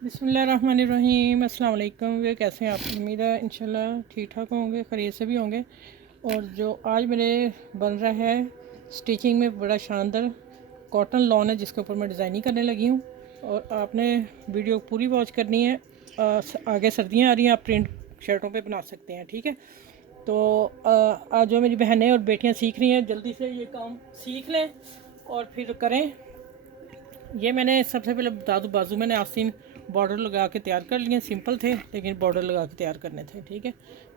बिस्मिल्लाहिर्रहमानिर्रहीम। अस्सलाम वालेकुम। वे कैसे हैं आप? उम्मीद है इंशाल्लाह ठीक ठाक होंगे, खैरियत से भी होंगे। और जो आज मेरे बन रहा है स्टिचिंग में बड़ा शानदार कॉटन लॉन है, जिसके ऊपर मैं डिज़ाइनिंग करने लगी हूँ। और आपने वीडियो पूरी वॉच करनी है। आगे सर्दियाँ आ रही हैं, आप प्रिंट शर्टों पे बना सकते हैं, ठीक है। तो आज जो मेरी बहनें और बेटियाँ सीख रही हैं, जल्दी से ये काम सीख लें और फिर करें। ये मैंने सबसे पहले बता दूँ, बाजू मैंने आस्तीन बॉर्डर लगा के तैयार कर लिए। सिंपल थे लेकिन बॉर्डर लगा के तैयार करने थे, ठीक है।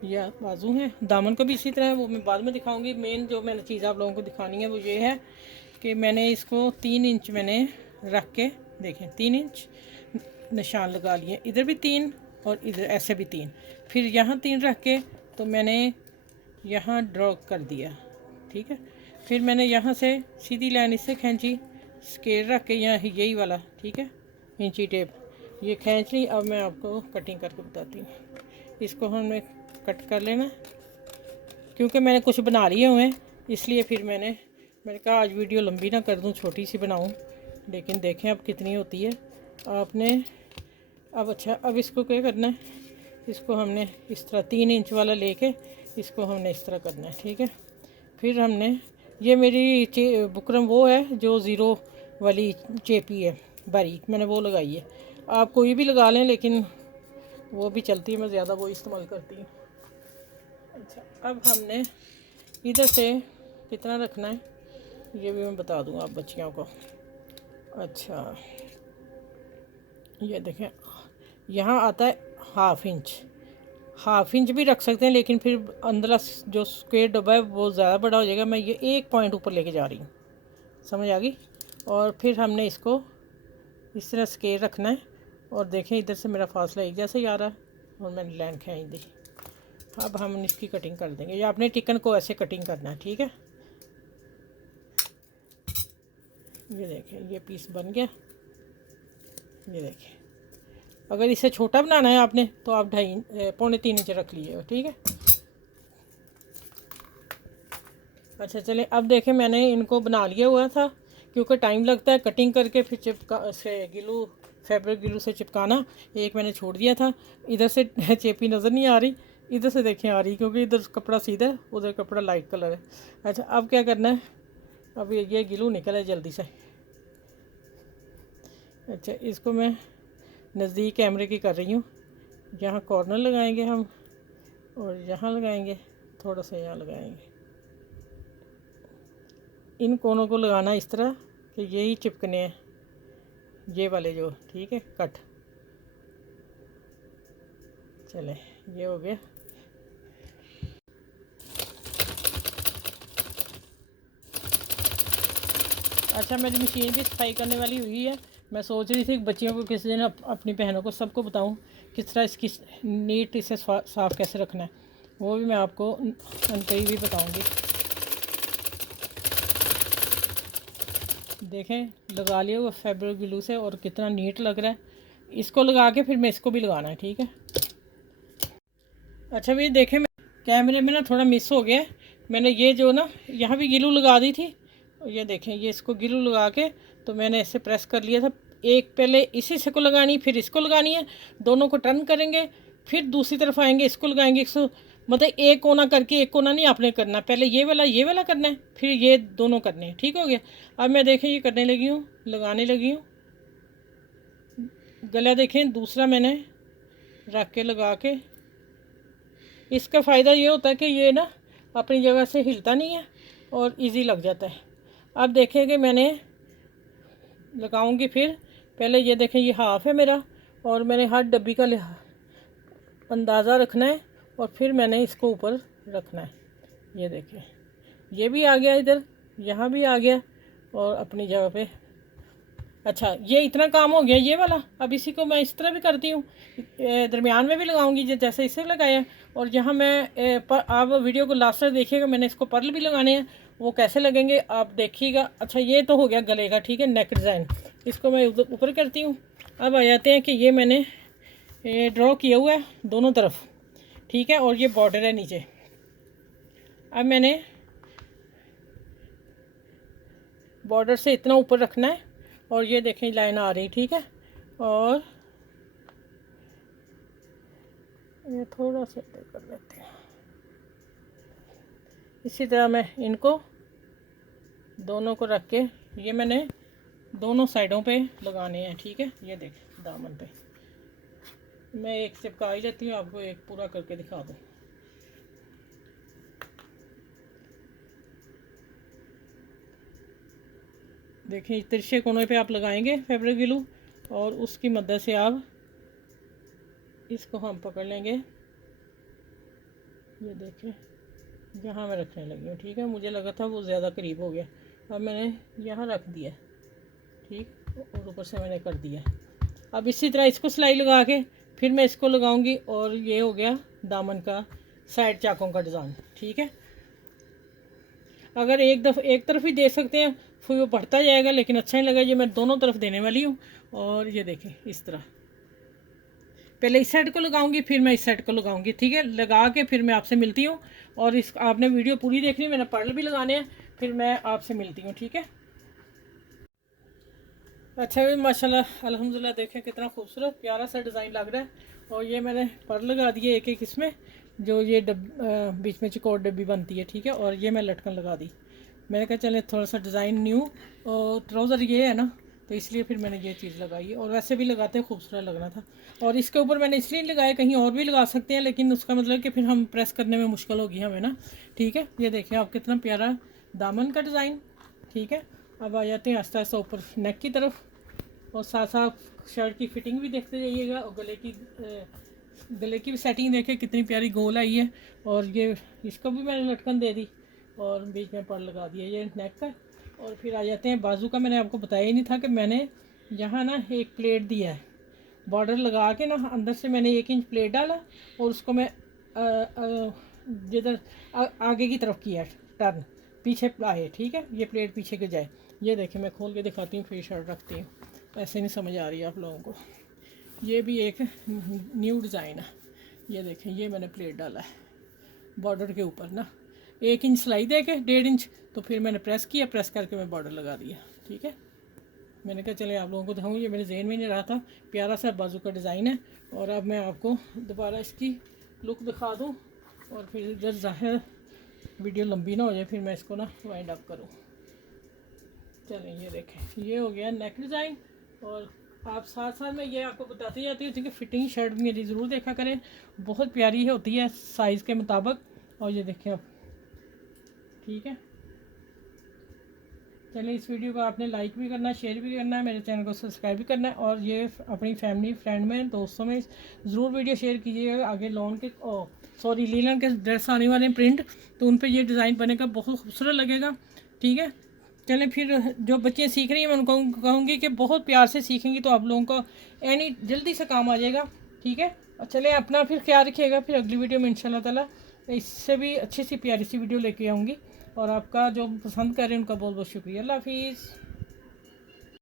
यह बाजू है, दामन को भी इसी तरह है, वो मैं बाद में दिखाऊंगी। मेन जो मैंने चीज़ आप लोगों को दिखानी है वो ये है कि मैंने इसको 3 इंच मैंने रख के, देखें 3 इंच निशान लगा लिए, इधर भी 3 और इधर ऐसे भी 3, फिर यहाँ 3 रख के तो मैंने यहाँ ड्रॉ कर दिया, ठीक है। फिर मैंने यहाँ से सीधी लाइन इससे खींची, स्केल रख के यहाँ यही वाला, ठीक है, इंची टेप ये खींच ली। अब मैं आपको कटिंग करके बताती हूँ। इसको हमने कट कर लेना, क्योंकि मैंने कुछ बना लिए हुए हैं, इसलिए फिर मैंने कहा आज वीडियो लंबी ना कर दूँ, छोटी सी बनाऊँ। लेकिन देखें अब कितनी होती है आपने। अब अच्छा, अब इसको क्या करना है, इसको हमने इस तरह 3 इंच वाला लेके इसको हमने इस तरह करना है, ठीक है। फिर हमने, ये मेरी बुकरम वो है जो ज़ीरो वाली चेपी है बारीक, मैंने वो लगाई है। आप कोई भी लगा लें, लेकिन वो भी चलती है, मैं ज़्यादा वो इस्तेमाल करती हूँ। अच्छा, अब हमने इधर से कितना रखना है ये भी मैं बता दूँ आप बच्चियों को। अच्छा, ये देखें, यहाँ आता है हाफ इंच, हाफ इंच भी रख सकते हैं, लेकिन फिर अंदर जो स्क्वायर डब्बा है वो ज़्यादा बड़ा हो जाएगा। मैं ये 1 पॉइंट ऊपर लेके जा रही हूँ, समझ आ गई। और फिर हमने इसको इस तरह स्केल रखना है। और देखें इधर से मेरा फासला एक जैसा ही आ रहा है और मैंने लाइन खींच दी। अब हम इसकी कटिंग कर देंगे, या अपने टिकन को ऐसे कटिंग करना है, ठीक है। ये देखें, ये पीस बन गया। ये देखें, अगर इसे छोटा बनाना है आपने तो आप 2.5 पौने 3 इंच रख लीजिएगा, ठीक है। अच्छा चलें, अब देखें मैंने इनको बना लिया हुआ था, क्योंकि टाइम लगता है कटिंग करके फिर चिपका से गिलू, फैब्रिक गिलू से चिपकाना। एक मैंने छोड़ दिया था, इधर से चेपी नज़र नहीं आ रही, इधर से देखें आ रही, क्योंकि इधर कपड़ा सीधा है, उधर कपड़ा लाइट कलर है। अच्छा, अब क्या करना है, अब ये गिलू निकले जल्दी से। अच्छा, इसको मैं नज़दीक कैमरे की कर रही हूँ। यहाँ कॉर्नर लगाएंगे हम, और यहाँ लगाएंगे, थोड़ा सा यहाँ लगाएंगे। इन कोनों को लगाना इस तरह कि यही चिपकने हैं, ये वाले जो, ठीक है, कट। चले, ये हो गया। अच्छा, मेरी मशीन भी सफाई करने वाली हुई है। मैं सोच रही थी कि बच्चियों को किसी दिन अपनी बहनों को सबको बताऊं किस तरह इसकी नीट इसे साफ़ कैसे रखना है। वो भी मैं आपको अनकही भी बताऊंगी। देखें, लगा लिया वो फैब्रिक ग्लू से, और कितना नीट लग रहा है। इसको लगा के फिर मैं इसको भी लगाना है, ठीक है। अच्छा भैया देखें, कैमरे में ना थोड़ा मिस हो गया। मैंने ये जो ना यहाँ भी गिलू लगा दी थी, ये देखें, ये इसको गिलू लगा के तो मैंने ऐसे प्रेस कर लिया था। एक पहले इसी से को लगानी, फिर इसको लगानी है, दोनों को टर्न करेंगे, फिर दूसरी तरफ आएंगे, इसको लगाएंगे। इसको मतलब एक कोना करके, एक कोना नहीं आपने करना, पहले ये वाला करना है, फिर ये दोनों करने हैं, ठीक हो गया। अब मैं देखें ये करने लगी हूँ, लगाने लगी हूँ। गला देखें, दूसरा मैंने रख के लगा के, इसका फ़ायदा ये होता है कि ये ना अपनी जगह से हिलता नहीं है और इजी लग जाता है। अब देखें कि मैंने लगाऊंगी, फिर पहले ये देखें, ये हाफ है मेरा, और मैंने हर डब्बी का अंदाज़ा रखना है, और फिर मैंने इसको ऊपर रखना है। ये देखें, ये भी आ गया इधर, यहाँ भी आ गया, और अपनी जगह पे। अच्छा, ये इतना काम हो गया ये वाला। अब इसी को मैं इस तरह भी करती हूँ, दरमियान में भी लगाऊंगी जैसे इसे लगाया। और यहाँ मैं आप वीडियो को लास्ट तक देखिएगा, मैंने इसको पर्ल भी लगाने हैं, वो कैसे लगेंगे आप देखिएगा। अच्छा, ये तो हो गया गले का, ठीक है, नेक डिज़ाइन। इसको मैं ऊपर करती हूँ। अब आ जाते हैं कि ये मैंने ड्रॉ किया हुआ है दोनों तरफ, ठीक है, और ये बॉर्डर है नीचे। अब मैंने बॉर्डर से इतना ऊपर रखना है, और ये देखें लाइन आ रही, ठीक है। और ये थोड़ा सा कर लेते हैं। इसी तरह मैं इनको दोनों को रख के, ये मैंने दोनों साइडों पे लगाने हैं, ठीक है। ये देख दामन पे मैं एक चिपका ही जाती हूँ, आपको एक पूरा करके दिखा दूँ। देखिए तिरछे कोने पे आप लगाएंगे फैब्रिक ग्लू और उसकी मदद से आप इसको हम पकड़ लेंगे। ये देखिए यहाँ मैं रखने लगी हूँ, ठीक है। मुझे लगा था वो ज़्यादा करीब हो गया, अब मैंने यहाँ रख दिया, ठीक, और ऊपर से मैंने कर दिया। अब इसी तरह इसको सिलाई लगा के फिर मैं इसको लगाऊंगी और ये हो गया दामन का साइड चाकों का डिज़ाइन, ठीक है। अगर एक तरफ ही दे सकते हैं फिर वो बढ़ता जाएगा, लेकिन अच्छा नहीं लगा। ये मैं दोनों तरफ देने वाली हूँ। और ये देखें इस तरह पहले इस साइड को लगाऊंगी फिर मैं इस साइड को लगाऊंगी, ठीक है। लगा के फिर मैं आपसे मिलती हूँ। और इस आपने वीडियो पूरी देखनी, मैंने पर्ल भी लगाने हैं, फिर मैं आपसे मिलती हूँ, ठीक है। अच्छा भी माशाल्लाह अल्हम्दुलिल्लाह, देखें कितना खूबसूरत प्यारा सा डिज़ाइन लग रहा है। और ये मैंने पर्ल लगा दिए एक एक इसमें, जो ये बीच में चकोर डब्बी बनती है, ठीक है। और ये मैं लटकन लगा दी। मैंने कहा चले थोड़ा सा डिज़ाइन न्यू, और ट्राउज़र ये है ना, तो इसलिए फिर मैंने ये चीज़ लगाई है। और वैसे भी लगाते खूबसूरत लग रहा था। और इसके ऊपर मैंने इसलिए लगाया, कहीं और भी लगा सकते हैं, लेकिन उसका मतलब कि फिर हम प्रेस करने में मुश्किल होगी हमें ना, ठीक है। ये देखिए आप कितना प्यारा दामन का डिज़ाइन, ठीक है। अब आ जाते हैं आस्ता आस्ता ऊपर नेक की तरफ, और साथ साथ शर्ट की फिटिंग भी देखते जाइएगा। और गले की भी सेटिंग देखें कितनी प्यारी गोल आई है। और ये इसको भी मैंने लटकन दे दी और बीच में पर लगा दिया ये नेक का। और फिर आ जाते हैं बाजू का। मैंने आपको बताया ही नहीं था कि मैंने यहाँ ना एक प्लेट दिया है, बॉर्डर लगा के ना अंदर से मैंने 1 इंच प्लेट डाला और उसको मैं जिधर आगे की तरफ किया टर्न, पीछे आए, ठीक है। ये प्लेट पीछे के जाए। ये देखिए मैं खोल के दिखाती हूँ, फिर शर्ट रखती हूँ। ऐसे नहीं समझ आ रही है आप लोगों को। ये भी एक न्यू डिज़ाइन है। ये देखें ये मैंने प्लेट डाला है बॉर्डर के ऊपर ना, 1 इंच सिलाई दे के 1.5 इंच, तो फिर मैंने प्रेस किया, प्रेस करके मैं बॉर्डर लगा दिया, ठीक है। मैंने कहा चले आप लोगों को दिखाऊँ, ये मेरे जहन में नहीं रहा था। प्यारा सा बाजू का डिज़ाइन है। और अब मैं आपको दोबारा इसकी लुक दिखा दूँ, और फिर जब ज़ाहिर वीडियो लंबी ना हो जाए फिर मैं इसको ना वाइंड अप करूँ। चलें ये देखें ये हो गया नेक डिज़ाइन। और आप साथ साथ में ये आपको बताती जाती हूँ कि फ़िटिंग शर्ट मेरी ज़रूर देखा करें, बहुत प्यारी है होती है साइज़ के मुताबिक। और ये देखें आप, ठीक है। चलिए इस वीडियो को आपने लाइक भी करना है, शेयर भी करना है, मेरे चैनल को सब्सक्राइब भी करना है। और ये अपनी फैमिली फ्रेंड में दोस्तों में ज़रूर वीडियो शेयर कीजिएगा। आगे लॉन के लीलन के ड्रेस आने वाले प्रिंट, तो उन पर ये डिज़ाइन बनेगा, बहुत खूबसूरत लगेगा, ठीक है। चलें फिर जो बच्चे सीख रही हैं मैं उनको कहूँगी कि बहुत प्यार से सीखेंगी तो आप लोगों को यानी जल्दी से काम आ जाएगा, ठीक है। और चलें अपना फिर ख्याल रखिएगा। फिर अगली वीडियो में इंशाल्लाह ताला इससे भी अच्छी सी प्यारी सी वीडियो लेके आऊँगी। और आपका जो पसंद कर रहे हैं उनका बहुत बहुत शुक्रिया। अल्लाह हाफिज़।